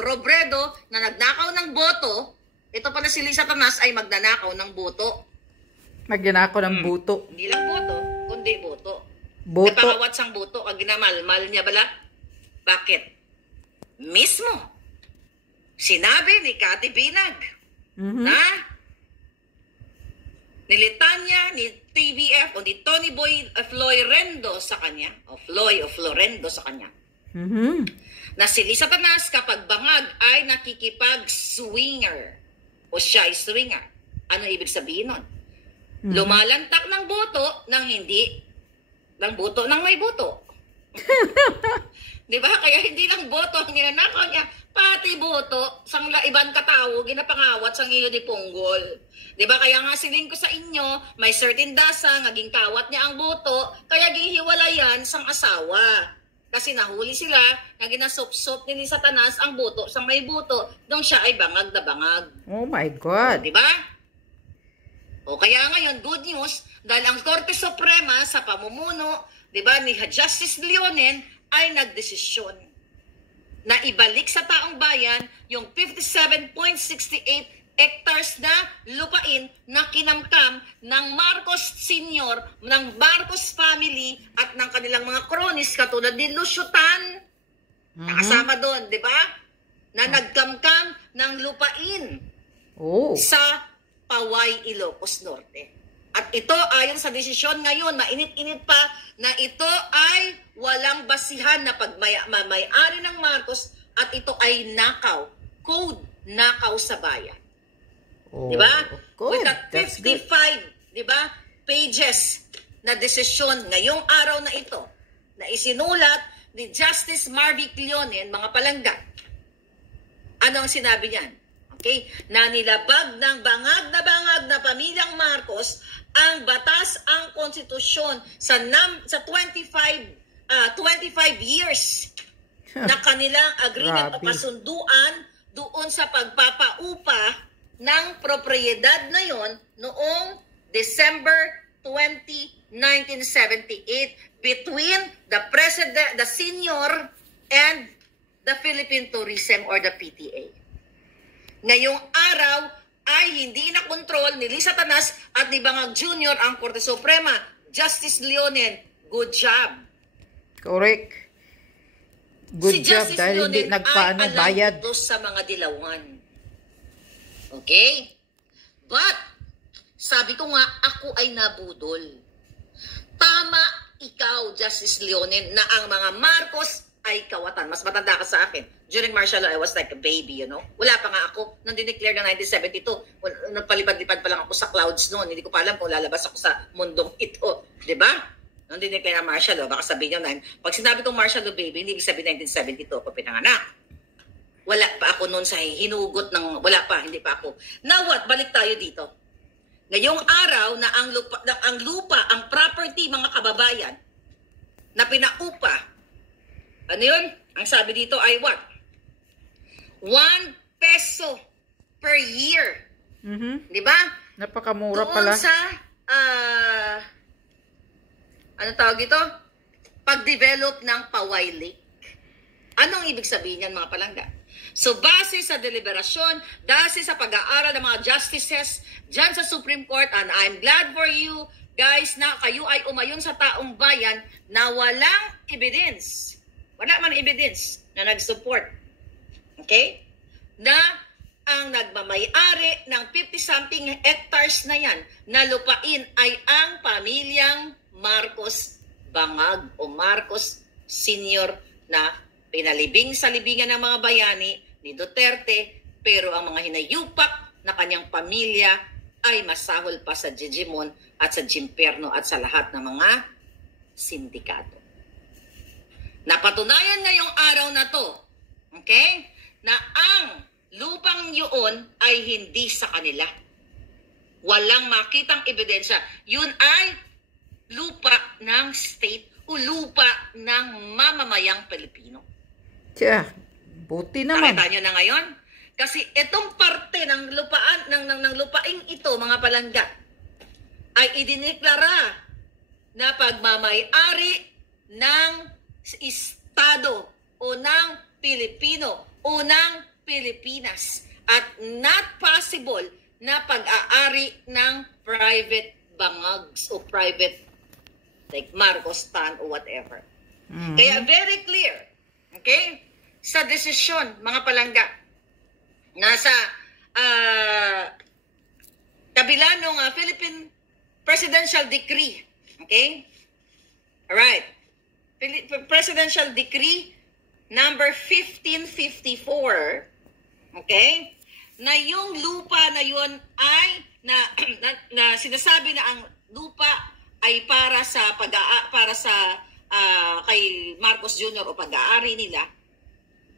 Robredo na nagnakaw ng boto, ito pala si Lisa Tanas ay magnanakaw ng boto. Magnanakaw ng boto. Hindi lang boto, kundi boto. Boto. Napangawat sang boto, kag ginamal niya bala. Bakit? Mismo, sinabi ni Cathy Binag na nilitanya ni TBF o ni Tony Boy Florendo sa kanya, o Florendo sa kanya, na si Lisa Tanas kapag bangag ay nakikipag-swinger o siya ay swinger. Ano ibig sabihin nun? Lumalantak ng boto ng hindi, ng boto ng may boto. Diba? Kaya hindi lang boto ang ginanakaw niya, pati boto sang ibang katao ginapangawat sang iyo di punggol. Diba? Kaya nga siling ko sa inyo, may certain dasa naging kawat niya ang boto, kaya gihiwalayan sang asawa. Kasi nahuli sila na ginasop-sop ni Lisa Tanas ang boto sang may boto nung siya ay bangag na bangag. Oh my God. Diba? O kaya ngayon, good news, dahil ang Korte Suprema sa pamumuno, diba, ni Justice Leonen ay nagdesisyon na ibalik sa taong bayan yung 57.68 hectares na lupain na kinamkam ng Marcos Sr., ng Marcos family at ng kanilang mga kronis katulad ni Lusyutan. Nakasama doon, di ba? Na nagkamkam ng lupain sa Paway, Ilocos Norte. At ito, ayon sa desisyon ngayon, mainit-init pa, na ito ay walang basihan na pagmay-ari ng Marcos at ito ay nakaw. Code nakaw sa bayan. Diba? With that 55, diba, pages na desisyon ngayong araw na ito na isinulat ni Justice Marvic Leonen, mga palangga. Ano ang sinabi niyan? Okay? Na nilabag ng bangag na pamilyang Marcos ang batas, ang konstitusyon sa 25 years na kanilang agreement o kasunduan doon sa pagpapaupa ng propriedad na yon noong December 20, 1978 between the president, the senior, and the Philippine Tourism or the PTA. Ngayong araw ay hindi na kontrol ni Lisa Tanas at ni Bangag Jr. ang Korte Suprema. Justice Leonen, good job. Correct. Good si job Justice dahil Leonen hindi nagpaano bayad. Ay alam sa mga dilawan. Okay? But, sabi ko nga, ako ay nabudol. Tama ikaw, Justice Leonen, na ang mga Marcos ay kawatan. Mas matanda ka sa akin. During martial law, I was like a baby, you know? Wala pa nga ako. Nung dineclare na 1972, nagpalipad-lipad pa lang ako sa clouds noon. Hindi ko pa alam kung lalabas ako sa mundong ito. Diba? Nung dineclare na martial law, baka sabihin nyo, pag sinabi kong martial law, baby, hindi sabihin 1972 ako pinanganak. Wala pa ako noon sa hinugot ng... Wala pa, hindi pa ako. Now what? Balik tayo dito. Ngayong araw na ang lupa, ang property, mga kababayan, na pinaupa, ano yun? Ang sabi dito ay what? 1 peso per year. Di ba? Napakamura doon pala. Sa, ano tawag ito? Pag-develop ng Paway Lake. Anong ibig sabihin yan, mga palangga? So, base sa deliberasyon, base sa pag-aaral ng mga justices dyan sa Supreme Court, and I'm glad for you, guys, na kayo ay umayon sa taong bayan na walang evidence. Wala man evidence na nag-support. Okay? Na ang nagmamay-ari ng 50-something hectares na yan na lupain ay ang pamilyang Marcos Bangag o Marcos Sr. na pinalibing sa libingan ng mga bayani ni Duterte, pero ang mga hinayupak na kanyang pamilya ay masahol pa sa Digimon at sa Jimperno at sa lahat ng mga sindikato. Napatunayan ngayong araw na to, okay, na ang lupang yun ay hindi sa kanila. Walang makitang ebidensya. Yun ay lupa ng state o lupa ng mamamayang Pilipino. Tiya, buti naman. Nakita nyo na ngayon? Kasi itong parte ng lupaan, ng lupaing ito, mga palangga, ay idineklara na pagmamay-ari ng Estado o ng Pilipino o ng Pilipinas at not possible na pag-aari ng private bangags o private like Marcos Tan or whatever. Kaya very clear, okay, sa desisyon, mga palangga, nasa kabila ng Philippine Presidential Decree, okay? Alright. Presidential Decree number 1554, okay? Na yung lupa na yun ay na sinasabi na ang lupa ay para sa kay Marcos Jr. o pag-aari nila,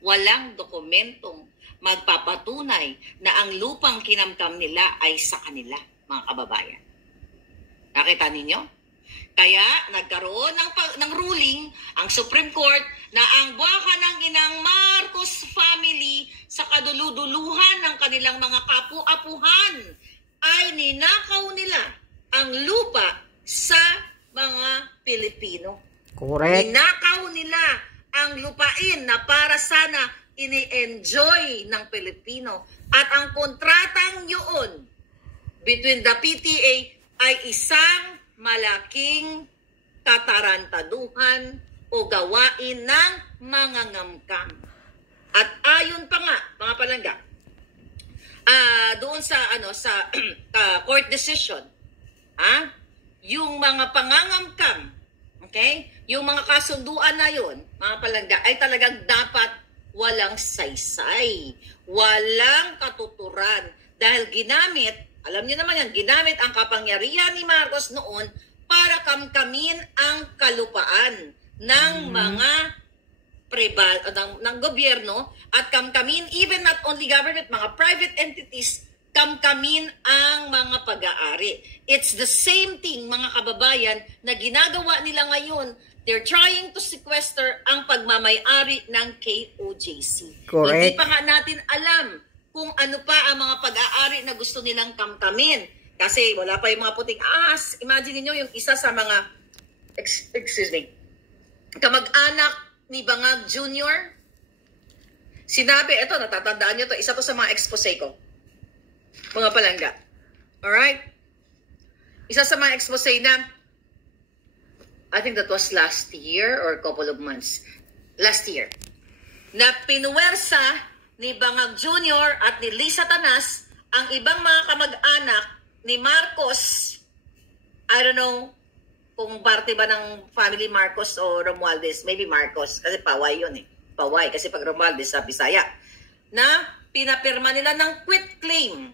walang dokumentong magpapatunay na ang lupang kinamkam nila ay sa kanila, mga kababayan. Nakita ninyo? Kaya nagkaroon ng ruling ang Supreme Court na ang baka ng inang Marcos family sa kaduluduluhan ng kanilang mga kapu-apuhan ay ninakaw nila ang lupa sa mga Pilipino. Correct. Ninakaw nila ang lupain na para sana ini-enjoy ng Pilipino. At ang kontratang yun between the PTA ay isang malaking katarantaduhan o gawain ng mga ngamkam. At ayon pa nga, mga palangga, doon sa court decision, yung mga pangangamkam, okay, yung mga kasunduan na yun, mga palangga, ay talagang dapat walang saysay, walang katuturan, dahil ginamit, alam niyo naman yan, ginamit ang kapangyarihan ni Marcos noon para kamkamin ang kalupaan ng mga ng gobyerno at kamkamin, even not only government, mga private entities, kamkamin ang mga pag-aari. It's the same thing, mga kababayan, na ginagawa nila ngayon. They're trying to sequester ang pagmamay-ari ng KOJC. Correct. Hindi pa nga natin alam kung ano pa ang mga pag-aari na gusto nilang kamkamin. Kasi wala pa yung mga puting ahas. Imagine niyo yung isa sa mga, kamag-anak ni Bangag Jr. Sinabi, ito, natatandaan niyo to, isa to sa mga expose ko. Mga palangga. Alright? Isa sa mga expose na, I think that was last year or a couple of months. Last year. Na pinuwersa ni Bangag Jr. at ni Lisa Tanas ang ibang mga kamag-anak ni Marcos. I don't know kung parte ba ng family Marcos o Romualdez. Maybe Marcos. Kasi Paway yun eh. Paway. Kasi pag Romualdez sa Bisaya. Na pinapirma nila ng quit claim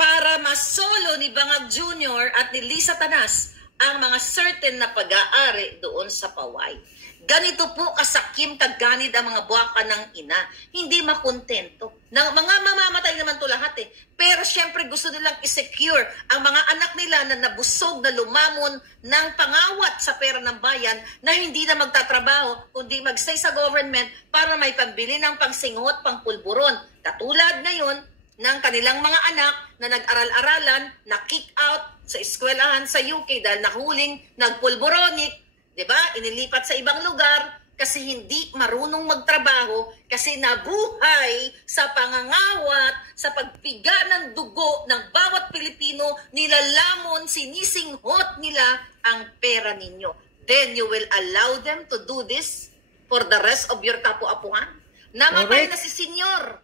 para masolo ni Bangag Jr. at ni Lisa Tanas ang mga certain na pag-aari doon sa Paway. Ganito po kasakim kaganid ang mga buwaka ng ina. Hindi makontento. Mga mamamatay naman to lahat eh. Pero syempre gusto nilang i-secure ang mga anak nila na nabusog, na lumamon ng pangawat sa pera ng bayan na hindi na magtatrabaho, kundi mag-stay sa government para may pambili ng pangsingot, pangpulburon. Katulad ngayon ng kanilang mga anak na nag-aral-aralan, na kick out sa eskwelahan sa UK dahil nahuling nagpulboronik, diba? Inilipat sa ibang lugar kasi hindi marunong magtrabaho, kasi nabuhay sa pangangawat, sa pagpiga ng dugo ng bawat Pilipino, nilalamon, sinisinghot nila ang pera ninyo. Then you will allow them to do this for the rest of your kapu-apuhan? Namatay na si Senyor.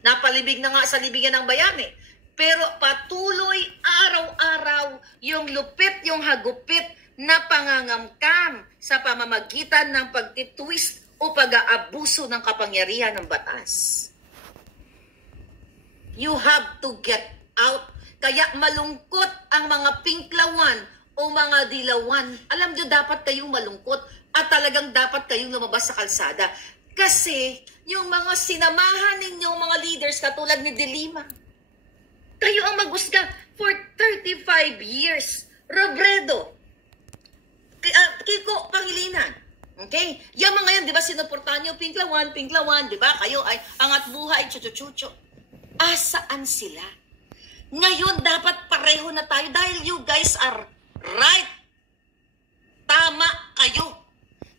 Napalibig na nga sa libigan ng bayan eh. Pero patuloy araw-araw yung lupit, yung hagupit na pangangamkam sa pamamagitan ng pagtitwist o pag-aabuso ng kapangyarihan ng batas. You have to get out. Kaya malungkot ang mga pinklawan o mga dilawan. Alam nyo, dapat kayong malungkot at talagang dapat kayong lumabas sa kalsada. Kasi yung mga sinamahan ninyong mga leaders katulad ni De Lima, kayo ang magusga for 35 years. Robredo, Kiko Pangilinan. Okay? Yung mga yan, di ba, sinuportahan nyo, pinklawan, di ba? Kayo ay angat buhay, chuchu-chuchu. Asaan sila? Ngayon, dapat pareho na tayo dahil you guys are right. Tama kayo.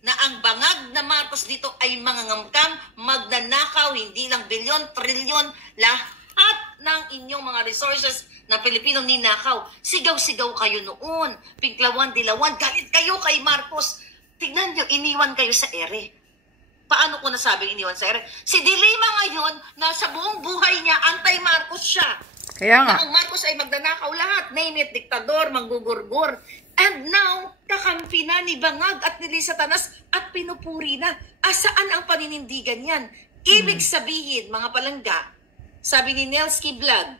na ang bangag na Marcos dito ay mangangamkam, magnanakaw, hindi lang bilyon, trilyon, lahat ng inyong mga resources na Pilipino ninakaw. Sigaw-sigaw kayo noon. Pinklawan, dilawan, galit kayo kay Marcos. Tignan nyo, iniwan kayo sa ere. Paano ko nasabing iniwan sa ere? Si Dilima ngayon, nasa buong buhay niya, anti-Marcos siya. Kaya nga. Na ang Marcos ay magnanakaw lahat. Name it, diktador, manggugurgur. And now, kakampi na ni Bangag at ni Lisa Tanas at pinupuri na. Asaan ang paninindigan yan? Ibig sabihin, mga palangga, sabi ni Nelsky Vlog,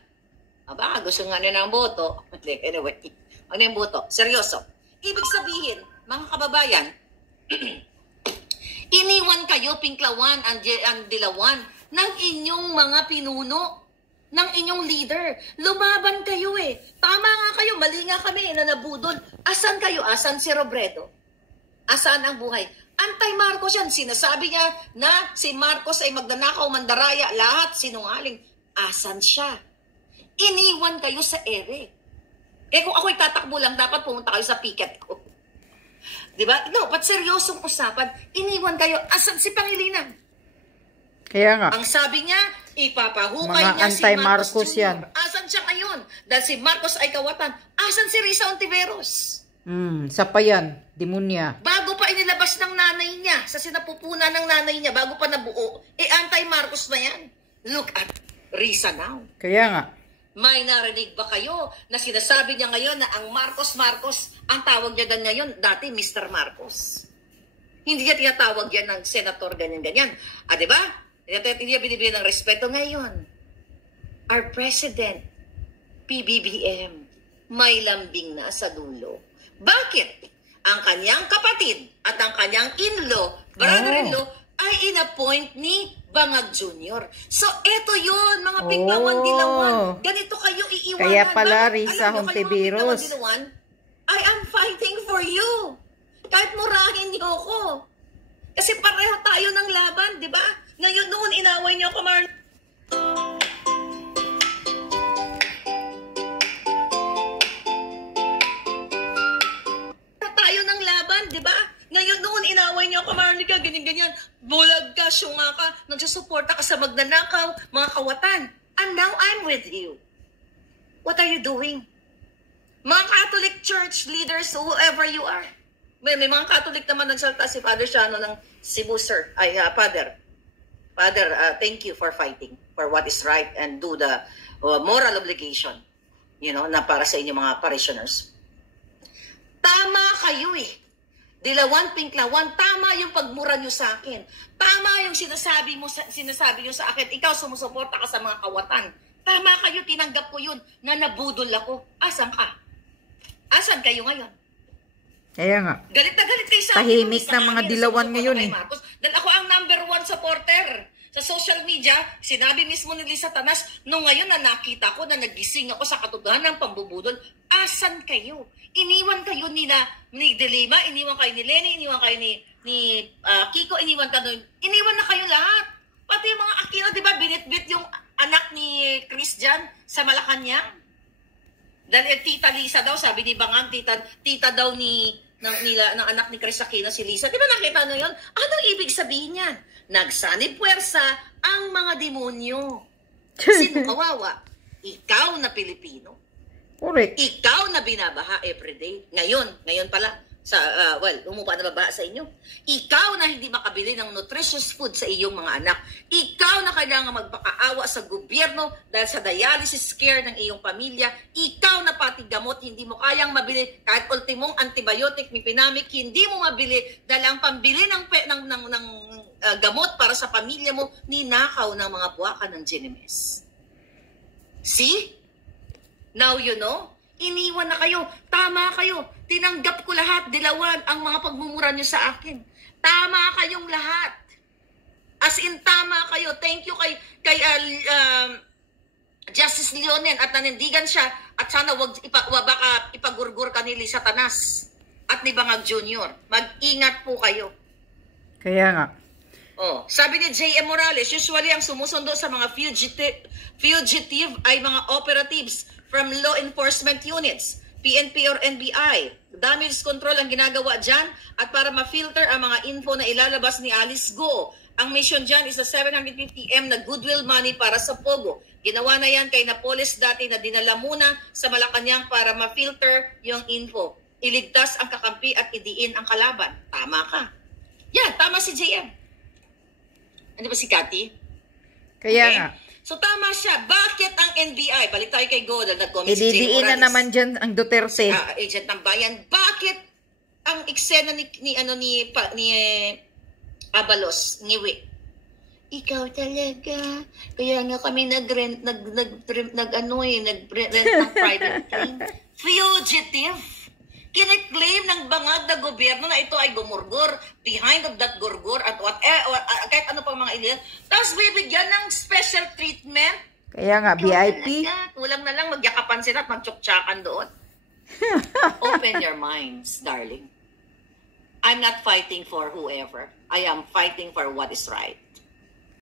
aba, gusto nga niya ng boto. Anyway, ano yung boto? Seryoso. Ibig sabihin, mga kababayan, iniwan kayo, Pinklawan, ang Dilawan, ng inyong mga pinuno, ng inyong leader. Lumaban kayo eh. Tama nga kayo, mali nga kami na nabudol. Asan kayo? Asan si Robredo? Asan ang buhay? Anti-Marcos yan. Sinasabi niya na si Marcos ay magnanakaw, mandaraya, lahat sinungaling. Asan siya? Iniwan kayo sa ere. Eh kung ako'y tatakbo lang, dapat pumunta kayo sa picket ko. Diba? No, but seryosong usapan, iniwan kayo. Asan si Pangilinan? Kaya nga. Ang sabi niya, ipapahukay Mga niya si Marcos anti-Marcos Jr. yan. Asan siya ngayon? Dahil si Marcos ay kawatan. Asan si Risa Ontiveros? Sa pa yan. Demonya. Bago pa inilabas ng nanay niya, sa sinapupunan ng nanay niya, bago pa nabuo, anti-Marcos na yan. Look at Risa now. Kaya nga. May narinig ba kayo na sinasabi niya ngayon na ang Marcos, ang tawag niya ngayon, dati Mr. Marcos. Hindi niya tinatawag yan ng senator, ganyan-ganyan. Diba? Hindi niya binibigyan ng respeto ngayon. Our President, PBBM, may lambing na sa dulo. Bakit? Ang kanyang kapatid at ang kanyang in-law, brother-in-law, ay in-appoint ni Bangag Jr. So, eto yun, mga Pinklawan, Dilawan. Ganito kayo iiwanan. Kaya pala, Bakit? Risa Alam nyo, kayo mga Pinklawan, Hontiveros. Dilawan, I am fighting for you. Kahit murahin niyo ako. Kasi pareho tayo ng laban, di ba? Ngayon noon, inaway niyo ako, Marlon. Tayo ng laban, di ba? Ngayon noon, inaway niyo ako, Marlon, ganyan-ganyan. Bulag ka, syunga ka, nagsusuporta ka sa magnanakaw, mga kawatan. And now I'm with you. What are you doing? Mga Catholic Church leaders, whoever you are. May mga Catholic naman nagsalta si Father Shano ng Cebu, sir. Father, thank you for fighting for what is right and do the moral obligation, na para sa inyo mga parishioners. Tama kayo eh. Dilawan, Pinklawan, tama yung pagmura nyo sa akin. Tama yung sinasabi nyo sa akin. Ikaw sumusuporta ka sa mga kawatan. Tama kayo, tinanggap ko yun na nabudol ako. Asan ka? Asan kayo ngayon? Kaya nga. Galit na galit kayo sa akin. Tahimik ng mga Dilawan ngayon eh. Dahil ako ang #1 supporter sa social media. Sinabi mismo ni Lisa Tanas, nung ngayon na nakita ko na nagising ako sa katotohanan ng pambubudol, asan kayo? Iniwan kayo ni Dilima, iniwan kayo ni Lenny, iniwan kayo ni Kiko, iniwan na kayo lahat. Pati yung mga Aquino, di ba, binitbit yung anak ni Chris dyan sa Malacanang. Dahil Tita Lisa daw, sabi ni Bangang, tita daw ng anak ni Chris Aquino, si Lisa. Di ba nakita nyo yun? Anong ibig sabihin yan? Nagsanib puwersa ang mga demonyo. Sino kawawa? Ikaw na Pilipino. Correct. Ikaw na binabaha everyday. Ngayon pala, umupa na baba sa inyo. Ikaw na hindi makabili ng nutritious food sa iyong mga anak. Ikaw na kailangan magpakaawa sa gobyerno dahil sa dialysis care ng iyong pamilya. Ikaw na pati gamot hindi mo kayang mabili. Kahit ultimong antibiotic, mipinamik, hindi mo mabili dahil ang pambili ng gamot para sa pamilya mo, ninakaw ng mga buwakan ng GNMS. See? Now you know, iniwan na kayo. Tama kayo. Tinanggap ko lahat, Dilawan, ang mga pagmumura nyo sa akin. Tama kayong lahat. As in, tama kayo. Thank you kay Justice Leonen at nanindigan siya. At sana baka ipagurgur ka ni Lisa Tanas at ni Bangag Jr. Mag-ingat po kayo. Kaya nga. Sabi ni J.M. Morales, usually ang sumusundo sa mga fugitive ay mga operatives from law enforcement units. PNP or NBI. Damage control ang ginagawa dyan at para ma-filter ang mga info na ilalabas ni Alice Go. Ang mission dyan is a 750M na goodwill money para sa Pogo. Ginawa na yan kay Napoles dati na dinala muna sa Malacanang para ma-filter yung info. Iligtas ang kakampi at idiin ang kalaban. Tama ka. Yan, tama si JM. Ano ba si Cathy? Kaya Okay? nga. So tama siya. Bakit ang NBI? Balik tayo kay Godal. Nag-comment si Jay Ididiin na Morales. naman dyan ang Duterte. Agent ng bayan. Bakit ang eksena ni Abalos, ngiwi? Ikaw talaga. Kaya nga kami nag-rent ng private plane. Fugitive. Kiniklaim ng bangag na gobyerno na ito ay gumurgor, behind of that gurgur, at kahit ano pang mga iliyan. Tapos bibigyan ng special treatment. Kaya nga, VIP. Kulang na lang magyakapan sila at magtsuktsakan doon. Open your minds, darling. I'm not fighting for whoever. I am fighting for what is right.